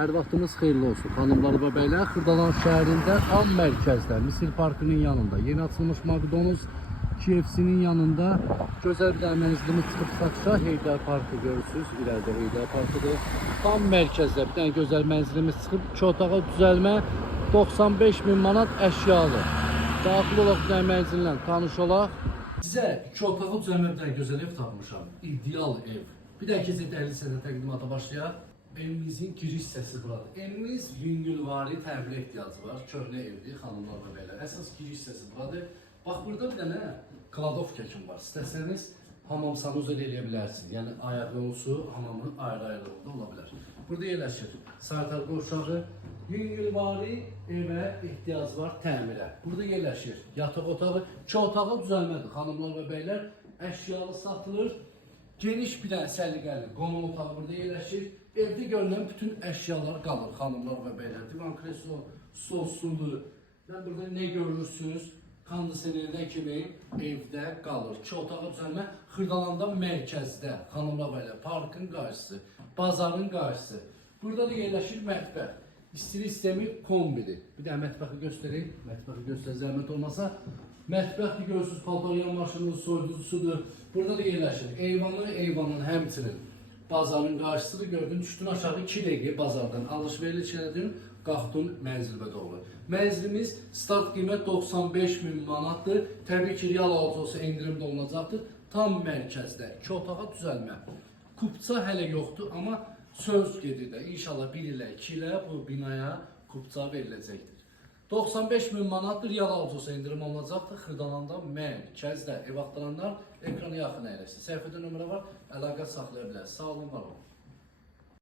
Hər vaxtımız xeyirli olsun. Xanımlar və bəylər, Xırdalan şəhərində tam mərkəzdə, Misir Parkının yanında, yeni açılmış McDonald's, KFC-nin yanında gözəl bir mənzilimiz çıxıb satışa. Heydər Parkı görürsünüz, irəlidə Heydər Parkıdır. Tam mərkəzdə bir dənə gözəl mənzilimiz çıxıb, 2 otağa düzəlmə, 95 min manat əşyalı. Daxil olaq bir dənə mənzillə tanış olaq. Sizə 2 otağa düzəlmə bir dənə gözəl ev tapmışam. İdeal ev. Bir dənə keçək dəhliz hissədə təqdimata başlayaq. Evimizin giriş hissəsi buradır. Evimiz yüngülvari təmirə ehtiyacı var. Köhnə evdir, xanımlar və bəylər. Əsas giriş hissəsi buradır. Bax, burada bir dənə kladovka kimi var. İstəsəniz hamam sanuzel eləyə bilərsiniz. Yəni ayaqyolusu hamamın ayrı-ayrılığında ola bilər. Burada yerləşir Sartar qovşağı. Yüngülvari evə ehtiyac var təmirə. Burada yerləşir yataq otağı. 2 otağa düzəlmədir, xanımlar və bəylər. Əşyalı satılır. Geniş bir dənə səliqəli qonaq otağı burada yerləşir. Evdə görünən bütün əşyalar qalır, xanımlar və bəylər. Divan kreso, sosludur. Və burada nə görürsünüz? Kondisionerdən kimi evdə qalır. 2 otağa düzəlmə Xırdalanda mərkəzdə, xanımlar və bəylər. Parkın qarşısı, bazarın qarşısı. Burada da yerləşir mətbəx. İstilik sistemi kombidir. Bir dənə mətbəxi göstəreyim. Mətbəxi göstər, zəhmət olmasa. Mətbəxdir, görürsünüz, paltoyan maşını, soyuducusudur. Burada da yerləşir. Eyvanın həmçinin bazarın qarşısıdır. Gördün, düşdün aşağı 2 dəqiqə bazardan alış-veriş elədin, qalxdın mənzilə doğru. Mənzilimiz start qiymət 95 min manatdır. Təbii ki, real alıcı olsa endirim də olunacaqdır. Tam mərkəzdə 2 otağa düzəlmə. Kupça hələ yoxdur, amma söz gedir də. İnşallah 1 ilə 2 ilə bu binaya kupça veriləcəkdir. 95 min manatdır, real alıcı olsa endirim olunacaqdır. Xırdalanda mərkəzdə ev axtaranlar ekrana yaxın əyləşsin. Səhifədə nömrə var, əlaqə saxlaya bilərsiniz. Sağ olun, var olun.